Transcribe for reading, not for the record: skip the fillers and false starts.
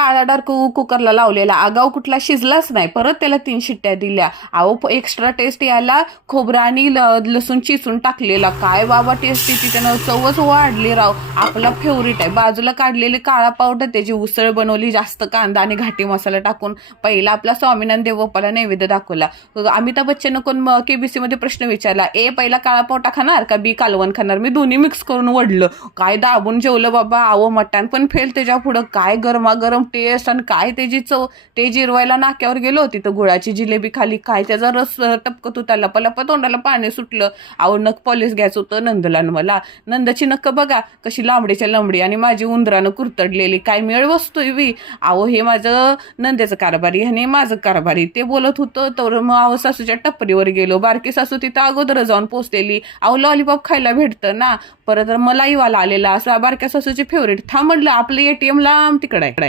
काळा डार्क कुकरला लावलेला, आगाऊ कुठला शिजलाच नाही. परत त्याला 3 शिट्ट्या दिल्या. अहो एक्स्ट्रा टेस्ट यायला खोबरं आणि लसूण चिचून टाकलेला. काय बाबा टेस्टी ती, त्यानं चवच वाढली राव. आपला फेवरेट आहे. बाजूला काढलेले काळा पावडर, त्याची उसळ बनवली जास्त कांदा आणि घाटी मसाला टाकून. पहिला आपला स्वामीनाथन देव बाप्पाला नैवेद्य दाखवला. अमिताभ बच्चन कोण KBC मध्ये प्रश्न विचारला, पहिला काळा पावटा खाणार का बी कालवण खाणार? मी दोन्ही मिक्स करून वडलं. काय दाबून जेवलं बाबा. आव मटण पण फेल त्याच्या पुढं. काय गरमागरम टेस्ट आणि काय त्याची चव. ते जिरवायला नाक्यावर गेलो, तिथं गुळाची जिलेबी खाली. काय त्याचा रस टपकत होता, लपा तोंडाला पाणी सुटलं. अहो नख पॉलिश घ्यायचं होतं नंदला. मला नंदाची नख बघा कशी लांबडीच्या लांबडी, आणि माझी उंदरानं कुरतडलेली. काय मेळ बसतोय बी. अहो हे माझं नंद्याचं कारभारी आणि माझं कारभारी. ते बोलत होतं तर मग अहो सासूच्या टपरीवर गेलो. बारकी सासू तिथं अगोदर जाऊन पोचलेली. अहो लॉलीपॉप खायला भेटतं ना. परत मलाईवाला आलेला. असा बारक्या सासूची फेवरेट. थांबडलं आपलं ATM लांब तिकडं आहे.